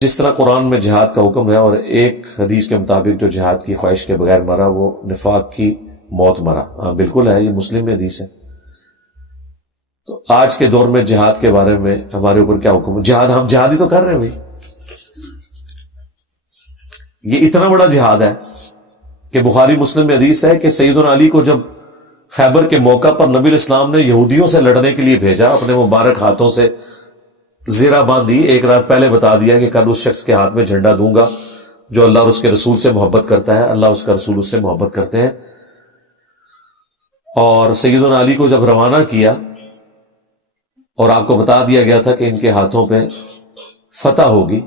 جس طرح قرآن میں جہاد کا حکم ہے اور ایک حدیث کے مطابق جو جہاد کی خواہش کے بغیر مرا وہ نفاق کی موت مرا. ہاں بالکل ہے، یہ مسلم میں حدیث ہے. تو آج کے دور میں جہاد کے بارے میں ہمارے اوپر کیا حکم ہے؟ جہاد، ہم جہاد ہی تو کر رہے ہیں بھائی. یہ اتنا بڑا جہاد ہے کہ بخاری مسلم میں حدیث ہے کہ سیدنا علی کو جب خیبر کے موقع پر نبی الاسلام نے یہودیوں سے لڑنے کے لیے بھیجا، اپنے مبارک ہاتھوں سے زیرہ باندھی، ایک رات پہلے بتا دیا کہ کل اس شخص کے ہاتھ میں جھنڈا دوں گا جو اللہ اور اس کے رسول سے محبت کرتا ہے، اللہ اس کا رسول اس سے محبت کرتے ہیں. اور سیدنا علی کو جب روانہ کیا اور آپ کو بتا دیا گیا تھا کہ ان کے ہاتھوں پہ فتح ہوگی،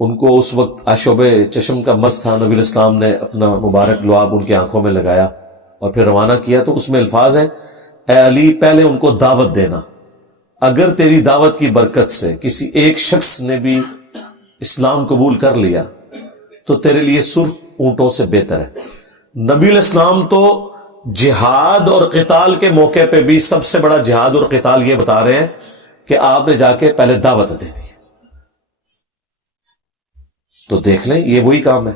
ان کو اس وقت آشوب چشم کا مس تھا. نبی الاسلام نے اپنا مبارک لعاب ان کی آنکھوں میں لگایا اور پھر روانہ کیا. تو اس میں الفاظ ہیں، اے علی پہلے ان کو دعوت دینا، اگر تیری دعوت کی برکت سے کسی ایک شخص نے بھی اسلام قبول کر لیا تو تیرے لیے سرخ اونٹوں سے بہتر ہے. نبی الاسلام تو جہاد اور قتال کے موقع پہ بھی سب سے بڑا جہاد اور قتال یہ بتا رہے ہیں کہ آپ نے جا کے پہلے دعوت دینی ہے. تو دیکھ لیں، یہ وہی کام ہے.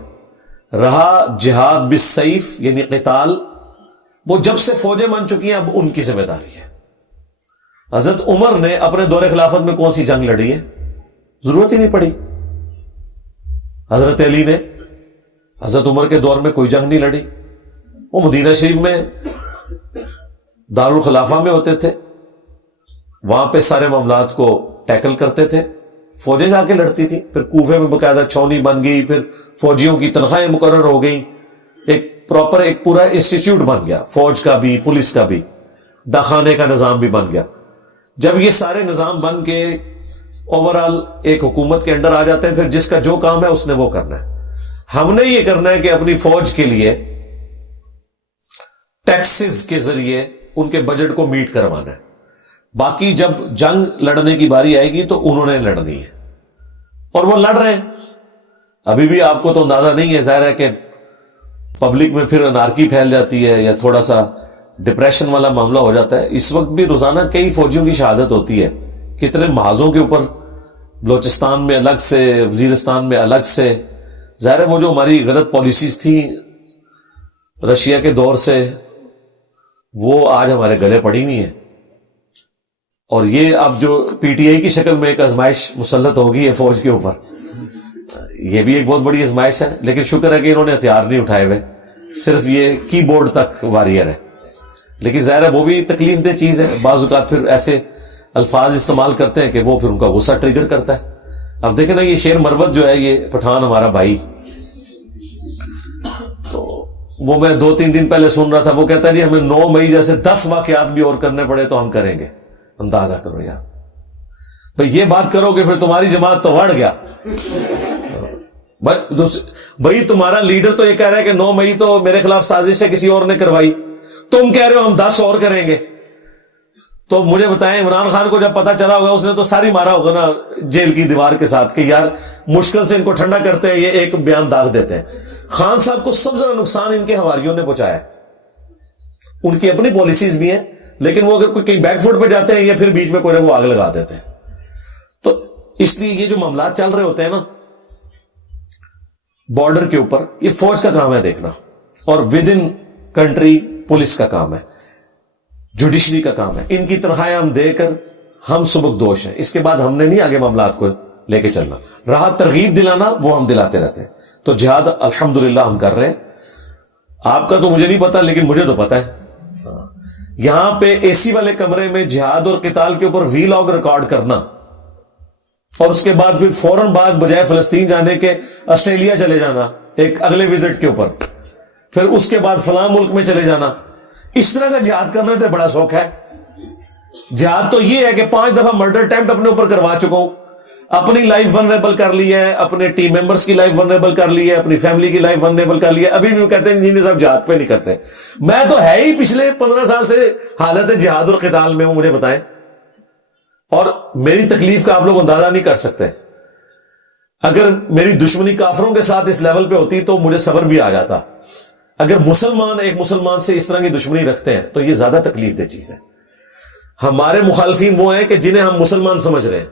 رہا جہاد بالسیف یعنی قتال، وہ جب سے فوجیں بن چکی ہیں اب ان کی ذمہ داری ہے. حضرت عمر نے اپنے دور خلافت میں کون سی جنگ لڑی ہے؟ ضرورت ہی نہیں پڑی. حضرت علی نے حضرت عمر کے دور میں کوئی جنگ نہیں لڑی. وہ مدینہ شریف میں دارالخلافہ میں ہوتے تھے، وہاں پہ سارے معاملات کو ٹیکل کرتے تھے. فوجیں جا کے لڑتی تھی، پھر کوفے میں باقاعدہ چھاونی بن گئی، پھر فوجیوں کی تنخواہیں مقرر ہو گئی، ایک پراپر ایک پورا انسٹیٹیوٹ بن گیا، فوج کا بھی پولیس کا بھی، ڈاکخانے کا نظام بھی بن گیا. جب یہ سارے نظام بن کے اوورال ایک حکومت کے انڈر آ جاتے ہیں، پھر جس کا جو کام ہے اس نے وہ کرنا ہے. ہم نے یہ کرنا ہے کہ اپنی فوج کے لیے ٹیکسز کے ذریعے ان کے بجٹ کو میٹ کروانا ہے. باقی جب جنگ لڑنے کی باری آئے گی تو انہوں نے لڑنی ہے، اور وہ لڑ رہے ہیں. ابھی بھی آپ کو تو اندازہ نہیں ہے، ظاہر ہے کہ پبلک میں پھر انارکی پھیل جاتی ہے یا تھوڑا سا ڈپریشن والا معاملہ ہو جاتا ہے. اس وقت بھی روزانہ کئی فوجیوں کی شہادت ہوتی ہے، کتنے محاذوں کے اوپر، بلوچستان میں الگ سے، وزیرستان میں الگ سے. ظاہر ہے وہ جو ہماری غلط پالیسیز تھی رشیا کے دور سے، وہ آج ہمارے گلے پڑی نہیں ہے. اور یہ اب جو پی ٹی آئی کی شکل میں ایک آزمائش مسلط ہوگی ہے فوج کے اوپر، یہ بھی ایک بہت بڑی آزمائش ہے. لیکن شکر ہے کہ انہوں نے ہتھیار نہیں اٹھائے ہوئے، صرف یہ کی بورڈ تک واریر ہے. لیکن ظاہر ہے وہ بھی تکلیف دہ چیز ہے. بعض اوقات پھر ایسے الفاظ استعمال کرتے ہیں کہ وہ پھر ان کا غصہ ٹریگر کرتا ہے. اب دیکھیں نا، یہ شیر مروت جو ہے، یہ پٹھان ہمارا بھائی، تو وہ میں 2-3 دن پہلے سن رہا تھا، وہ کہتا ہے جی ہمیں 9 مئی جیسے 10 واقعات بھی اور کرنے پڑے تو ہم کریں گے. اندازہ کرو یار بھئی، یہ بات کرو کہ پھر تمہاری جماعت تو بڑھ گیا. بھئی تمہارا لیڈر تو یہ کہہ رہا ہے کہ 9 مئی تو میرے خلاف سازش ہے، کسی اور نے کروائی، تم کہہ رہے ہو ہم 10 اور کریں گے. تو مجھے بتائیں، عمران خان کو جب پتا چلا ہوگا اس نے تو ساری مارا ہوگا نا جیل کی دیوار کے ساتھ کہ یار مشکل سے ان کو ٹھنڈا کرتے ہیں، یہ ایک بیان داغ دیتے ہیں. خان صاحب کو سب سے زیادہ نقصان ان کے حواریوں نے پہنچایا ہے. ان کی اپنی پالیسیز بھی ہیں، لیکن وہ اگر کوئی کہیں بیک فوٹ پہ جاتے ہیں یا پھر بیچ میں کوئی نہ کوئی آگ لگا دیتے ہیں. تو اس لیے یہ جو معاملات چل رہے ہوتے ہیں نا بارڈر کے اوپر، یہ فوج کا کام ہے دیکھنا، اور ود ان کنٹری پولیس کا کام ہے، جوڈیشری کا کام ہے. ان کی تنخواہیں ہم دے کر ہم سبک دوش ہیں. اس کے بعد ہم نے نہیں آگے معاملات کو لے کے چلنا. رہا ترغیب دلانا، وہ ہم دلاتے رہتے ہیں. تو جہاد الحمدللہ ہم کر رہے ہیں. آپ کا تو مجھے نہیں پتا، لیکن مجھے تو پتا ہے. یہاں پہ اے سی والے کمرے میں جہاد اور قتال کے اوپر وی لاگ ریکارڈ کرنا، اور اس کے بعد پھر فوراً بعد بجائے فلسطین جانے کے آسٹریلیا چلے جانا ایک اگلے وزٹ کے اوپر، پھر اس کے بعد فلاں ملک میں چلے جانا، اس طرح کا جہاد کرنا تو بڑا شوق ہے. جہاد تو یہ ہے کہ 5 دفعہ مرڈر اٹیمپٹ اپنے اوپر کروا چکا ہوں، اپنی لائف ونریبل کر لی ہے، اپنے ٹیم ممبرز کی لائف ونریبل کر لی ہے، اپنی فیملی کی لائف ونریبل کر لی ہے. ابھی بھی وہ کہتے ہیں انجینئر صاحب جہاد پہ نہیں کرتے. میں تو ہے ہی پچھلے 15 سال سے حالت جہاد اور قتال میں ہوں، مجھے بتائیں. اور میری تکلیف کا آپ لوگ اندازہ نہیں کر سکتے. اگر میری دشمنی کافروں کے ساتھ اس لیول پہ ہوتی تو مجھے صبر بھی آ جاتا. اگر مسلمان ایک مسلمان سے اس طرح کی دشمنی رکھتے ہیں تو یہ زیادہ تکلیف دہ چیز ہے. ہمارے مخالفین وہ ہیں کہ جنہیں ہم مسلمان سمجھ رہے ہیں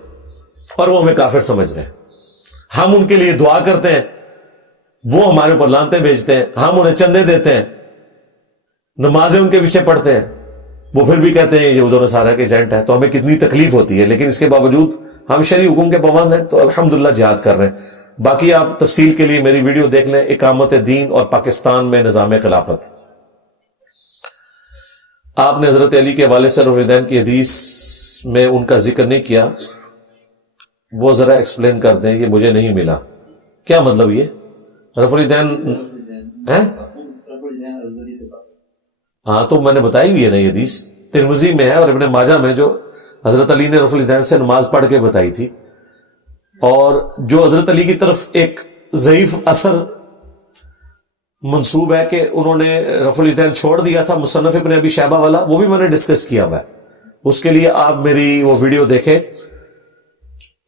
اور وہ ہمیں کافر سمجھ رہے ہیں. ہم ان کے لیے دعا کرتے ہیں، وہ ہمارے اوپر لانتیں بھیجتے ہیں، ہم انہیں چندے دیتے ہیں، نمازیں ان کے پیچھے پڑھتے ہیں، وہ پھر بھی کہتے ہیں یہ ادھر سارا کے ایجنٹ ہے. تو ہمیں کتنی تکلیف ہوتی ہے، لیکن اس کے باوجود ہم شرعی حکم کے پابند ہیں تو الحمدللہ جہاد کر رہے ہیں. باقی آپ تفصیل کے لیے میری ویڈیو دیکھ لیں، اقامت دین اور پاکستان میں نظام خلافت. آپ نے حضرت علی کے حوالے سے رفع الیدین کی حدیث میں ان کا ذکر نہیں کیا، وہ ذرا ایکسپلین کر دیں، یہ مجھے نہیں ملا. کیا مطلب یہ رفع الیدین ہے؟ ہاں تو میں نے بتائی ہوئی ہے نا یہ حدیث، ترمذی میں ہے اور ابن ماجہ میں، جو حضرت علی نے رفع الیدین سے نماز پڑھ کے بتائی تھی. اور جو حضرت علی کی طرف ایک ضعیف اثر منسوب ہے کہ انہوں نے رفع الیدین چھوڑ دیا تھا، مصنف ابن ابی شیبہ والا، وہ بھی میں نے ڈسکس کیا ہوا ہے. اس کے لیے آپ میری وہ ویڈیو دیکھیں،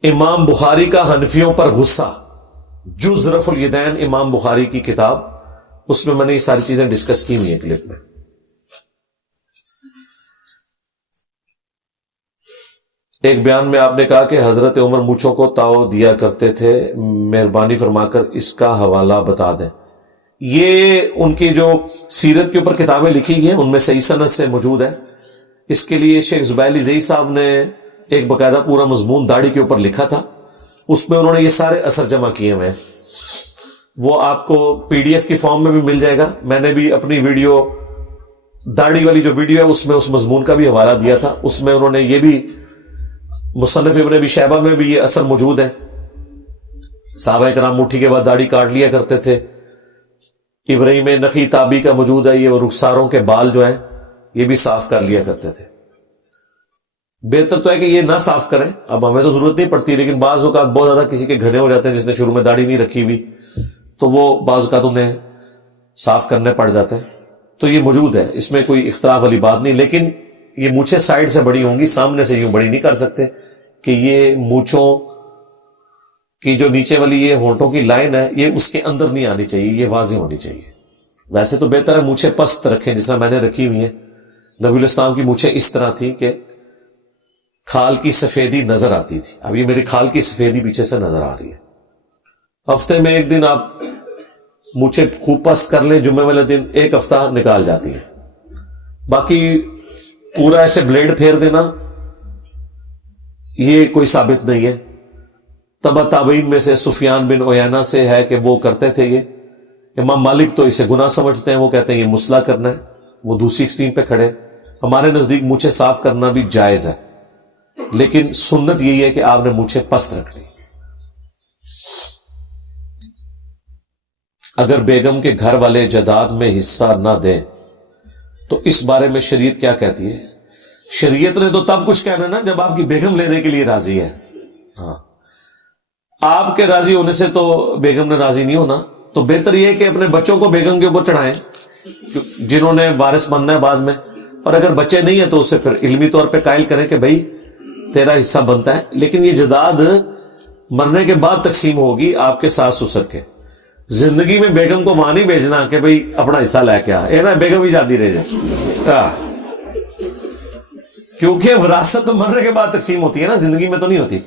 امام بخاری کا حنفیوں پر غصہ، جز رفع الیدین، امام بخاری کی کتاب، اس میں نے یہ ساری چیزیں ڈسکس کی ہوئی ہیں کلپ میں. ایک بیان میں آپ نے کہا کہ حضرت عمر مونچھوں کو تاؤ دیا کرتے تھے، مہربانی فرما کر اس کا حوالہ بتا دیں. یہ ان کی جو سیرت کے اوپر کتابیں لکھی گئی ہیں ان میں صحیح سند سے موجود ہے. اس کے لیے شیخ زبیلی زئی صاحب نے ایک باقاعدہ پورا مضمون داڑھی کے اوپر لکھا تھا، اس میں انہوں نے یہ سارے اثر جمع کیے ہوئے ہیں. وہ آپ کو پی ڈی ایف کی فارم میں بھی مل جائے گا. میں نے بھی اپنی ویڈیو داڑھی والی جو ویڈیو ہے اس میں اس مضمون کا بھی حوالہ دیا تھا. اس میں انہوں نے یہ بھی، مصنف ابن ابی شیبہ میں بھی یہ اثر موجود ہے. صحابہ کرام مٹھی کے بعد داڑھی کاٹ لیا کرتے تھے. ابراہیم نخی تابی کا موجود ہے، یہ رخساروں کے بال جو ہیں یہ بھی صاف کر لیا کرتے تھے. بہتر تو ہے کہ یہ نہ صاف کریں، اب ہمیں تو ضرورت نہیں پڑتی، لیکن بعض اوقات بہت زیادہ کسی کے گھنے ہو جاتے ہیں جس نے شروع میں داڑھی نہیں رکھی ہوئی، تو وہ بعض اوقات انہیں صاف کرنے پڑ جاتے ہیں. تو یہ موجود ہے، اس میں کوئی اختلاف والی بات نہیں. لیکن یہ مونچھیں سائڈ سے بڑی ہوں گی، سامنے سے یوں بڑی نہیں کر سکتے کہ یہ مونچھوں کی جو نیچے والی یہ ہونٹوں کی لائن ہے یہ اس کے اندر نہیں آنی چاہیے، یہ واضح ہونی چاہیے. ویسے تو بہتر ہے مونچھیں پست رکھیں، جس طرح میں نے رکھی ہوئی ہیں. نبی الاسلام کی مونچھیں اس طرح تھی کہ کھال کی سفیدی نظر آتی تھی. اب یہ میری کھال کی سفیدی پیچھے سے نظر آ رہی ہے. ہفتے میں ایک دن آپ مونچھیں خوب پست کر لیں، جمعے والے دن ایک ہفتہ نکال جاتی ہے. باقی پورا ایسے بلیڈ پھیر دینا یہ کوئی ثابت نہیں ہے. تبع تابعین میں سے سفیان بن عیینہ سے ہے کہ وہ کرتے تھے یہ. امام مالک تو اسے گناہ سمجھتے ہیں، وہ کہتے ہیں یہ مسئلہ کرنا ہے، وہ دوسری ایکسٹریم پہ کھڑے. ہمارے نزدیک مونچھیں صاف کرنا بھی جائز ہے، لیکن سنت یہی ہے کہ آپ نے مونچھیں پست رکھنی. اگر بیگم کے گھر والے جائیداد میں حصہ نہ دیں تو اس بارے میں شریعت کیا کہتی ہے؟ شریعت نے تو تب کچھ کہنا نا جب آپ کی بیگم لینے کے لیے راضی ہے. ہاں، آپ کے راضی ہونے سے تو بیگم نے راضی نہیں ہونا. تو بہتر یہ ہے کہ اپنے بچوں کو بیگم کے اوپر چڑھائیں جنہوں نے وارث بننا ہے بعد میں. اور اگر بچے نہیں ہیں تو اسے پھر علمی طور پہ قائل کریں کہ بھائی تیرا حصہ بنتا ہے. لیکن یہ جائیداد مرنے کے بعد تقسیم ہوگی آپ کے ساس سسر کے. زندگی میں بیگم کو وہاں نہیں بھیجنا کہ بھائی اپنا حصہ لے کے آ، نا بیگم ہی جاتی رہ جائے. کیونکہ وراثت تو مرنے کے بعد تقسیم ہوتی ہے نا، زندگی میں تو نہیں ہوتی.